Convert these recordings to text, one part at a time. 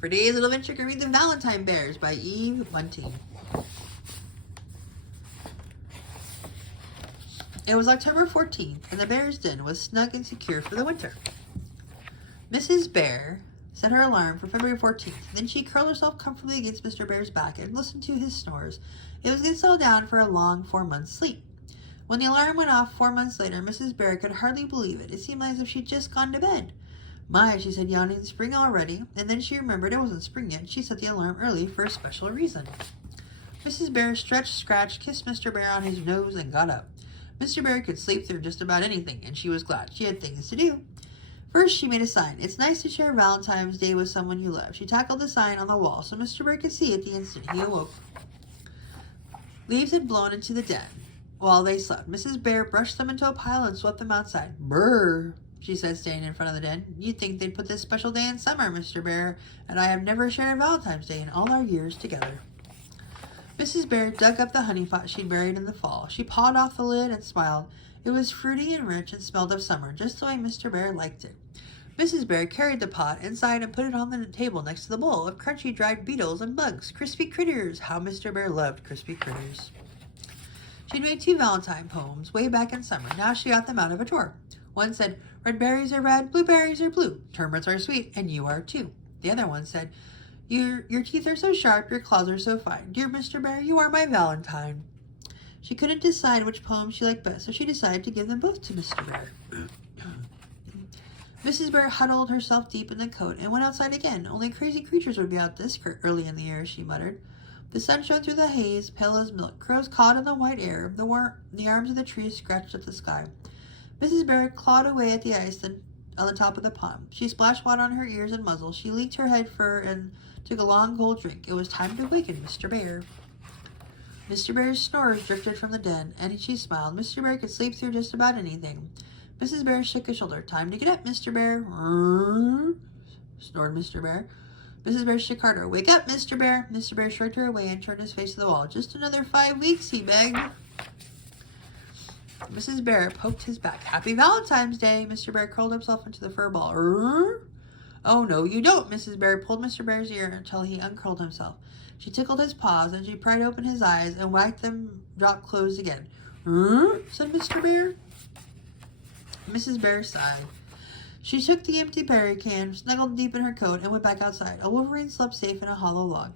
For today's little adventure, you can read The Valentine Bears by Eve Bunting. It was October 14th, and the bear's den was snug and secure for the winter. Mrs. Bear set her alarm for February 14th. Then she curled herself comfortably against Mr. Bear's back and listened to his snores. It was going to settle down for a long 4 months' sleep. When the alarm went off 4 months later, Mrs. Bear could hardly believe it. It seemed as if she'd just gone to bed. My, she said, yawning, spring already. And then she remembered it wasn't spring yet. She set the alarm early for a special reason. Mrs. Bear stretched, scratched, kissed Mr. Bear on his nose, and got up. Mr. Bear could sleep through just about anything, and she was glad. She had things to do. First, she made a sign. It's nice to share Valentine's Day with someone you love. She tackled the sign on the wall so Mr. Bear could see it the instant he awoke. Leaves had blown into the den while they slept. Mrs. Bear brushed them into a pile and swept them outside. Brr, she said, standing in front of the den. You'd think they'd put this special day in summer, Mr. Bear, and I have never shared a Valentine's Day in all our years together. Mrs. Bear dug up the honey pot she'd buried in the fall. She pawed off the lid and smiled. It was fruity and rich and smelled of summer, just the way Mr. Bear liked it. Mrs. Bear carried the pot inside and put it on the table next to the bowl of crunchy dried beetles and bugs. Crispy critters! How Mr. Bear loved crispy critters. She'd made 2 Valentine poems way back in summer. Now she got them out of a drawer. One said, red berries are red, blueberries are blue, turnips are sweet, and you are too. The other one said, your teeth are so sharp, your claws are so fine. Dear Mr. Bear, you are my Valentine. She couldn't decide which poem she liked best, so she decided to give them both to Mr. Bear. Mrs. Bear huddled herself deep in the coat and went outside again. Only crazy creatures would be out this early in the year, she muttered. The sun shone through the haze, pale as milk. Crows cawed in the white air. The arms of the trees scratched at the sky. Mrs. Bear clawed away at the ice on the top of the pond. She splashed water on her ears and muzzle. She leaked her head fur and took a long, cold drink. It was time to waken Mr. Bear. Mr. Bear's snores drifted from the den, and she smiled. Mr. Bear could sleep through just about anything. Mrs. Bear shook a shoulder. Time to get up, Mr. Bear. Snored Mr. Bear. Mrs. Bear shook harder. Wake up, Mr. Bear. Mr. Bear shrugged her away and turned his face to the wall. Just another 5 weeks, he begged. Mrs. Bear poked his back. Happy Valentine's Day. Mr. Bear curled himself into the fur ball. Oh, no, you don't. Mrs. Bear pulled Mr. Bear's ear until he uncurled himself. She tickled his paws, and she pried open his eyes and whacked them drop closed again. Said Mr. Bear. Mrs. Bear sighed. She took the empty berry can, snuggled deep in her coat, and went back outside. A wolverine slept safe in a hollow log.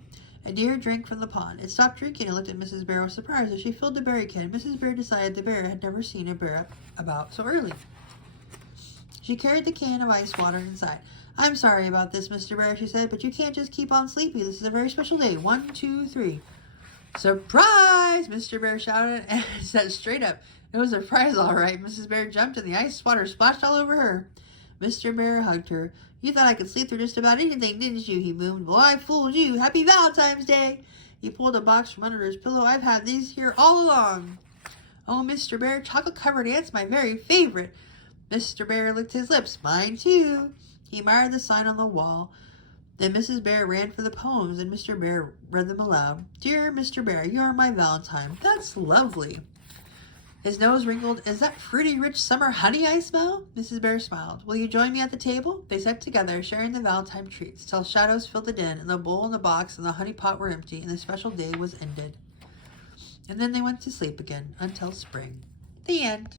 A deer drank from the pond. It stopped drinking and looked at Mrs. Bear with surprise as she filled the berry can. Mrs. Bear decided the bear had never seen a bear about so early. She carried the can of ice water inside. I'm sorry about this, Mr. Bear, she said, but you can't just keep on sleeping. This is a very special day. 1, 2, 3. Surprise! Mr. Bear shouted and sat straight up. It was a surprise, all right. Mrs. Bear jumped and the ice water splashed all over her. Mr. Bear hugged her. You thought I could sleep through just about anything, didn't you? He boomed. Well, I fooled you. Happy Valentine's Day. He pulled a box from under his pillow. I've had these here all along. Oh, Mr. Bear, chocolate-covered ants, my very favorite. Mr. Bear licked his lips. Mine, too. He admired the sign on the wall. Then Mrs. Bear ran for the poems, and Mr. Bear read them aloud. Dear Mr. Bear, you are my Valentine. That's lovely. His nose wrinkled. Is that fruity, rich summer honey I smell? Mrs. Bear smiled. Will you join me at the table? They sat together, sharing the Valentine treats, till shadows filled the den, and the bowl and the box and the honey pot were empty, and the special day was ended. And then they went to sleep again until spring. The end.